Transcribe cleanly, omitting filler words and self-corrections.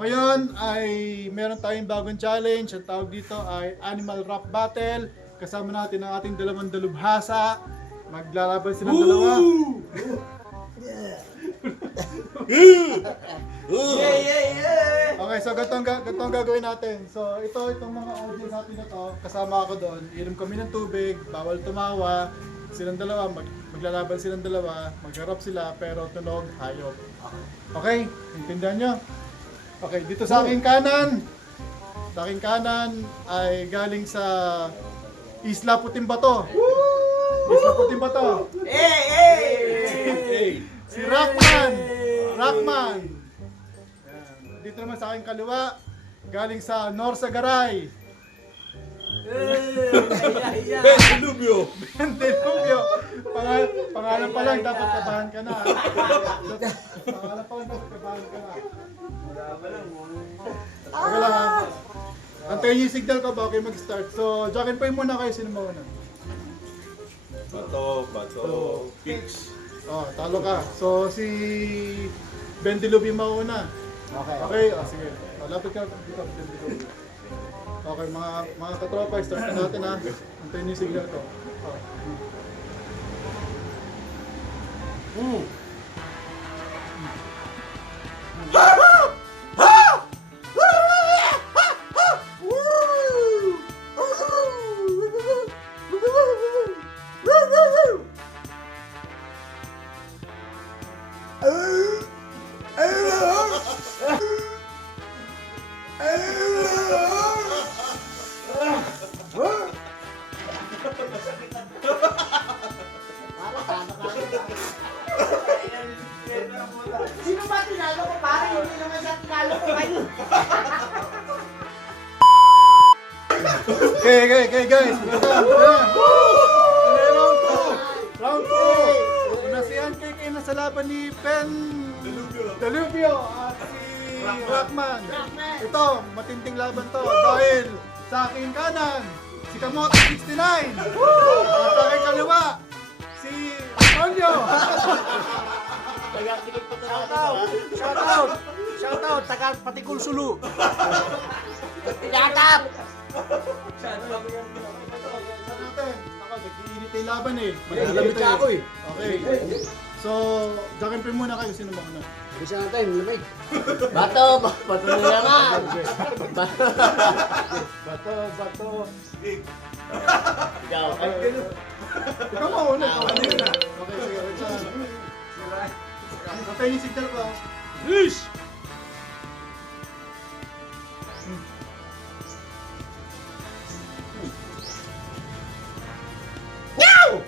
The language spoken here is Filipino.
Ngayon ay meron tayong bagong challenge. Ang tawag dito ay Animal Rap Battle. Kasama natin ang ating dalawang dalubhasa. Maglalaban silang dalawa. Okay, so ganito ang gagawin natin. So itong mga audience natin na to, kasama ako doon. Inom kami ng tubig, bawal tumawa. Silang dalawa, maglalaban silang dalawa, magharap sila pero tunog hayop. Okay, intindihan nyo? Okay, dito sa aking kanan. Sa aking kanan ay galing sa Isla Puting Bato. Isla Puting Bato. Si Rockman. Rockman. Yan. Dito naman sa aking kaliwa, galing sa Norsagaray. Ben Dilubyo! Delubyo. Pangalan pa lang, dapat kabahan ka na. Pangalan pa lang, dapat kabahan ka na. Okay lang ha. Antayin yung signal ko bago kayo mag-start. So, jokin pa muna kayo. Sino mauna? Bato, kicks. Oh, talo ka. So, si Ben Dilubyo mauna. Okay, sige. Oh, lapit ka dito, Ben Dilubyo. Okay, mga katropa, start na natin ha. Antayin yung signal ko. Sino ba tinalo ko pare? Hindi naman siya tinalo ko kayo. Okay, guys. Round 2. Unasihan kayo na sa laban ni Ben Dilubyo at si Rockman. Ito, matinding laban to dahil sa aking kanan, si Kamote 69. At sa aking kaliwa, si Antonio. Shoutout, taga Patikul Sulu. Shoutout! Ako, nag-iinit yung laban eh. Mag-alamit ako eh. Okay. So, jokin pa muna kayo. Sino mauna? Bisa natin, lamig. Bato na naman. Bato. Ikaw. Ikaw mauna. Okay, sige. Wait lang. Antayin yung signal ko. Fish! Ow!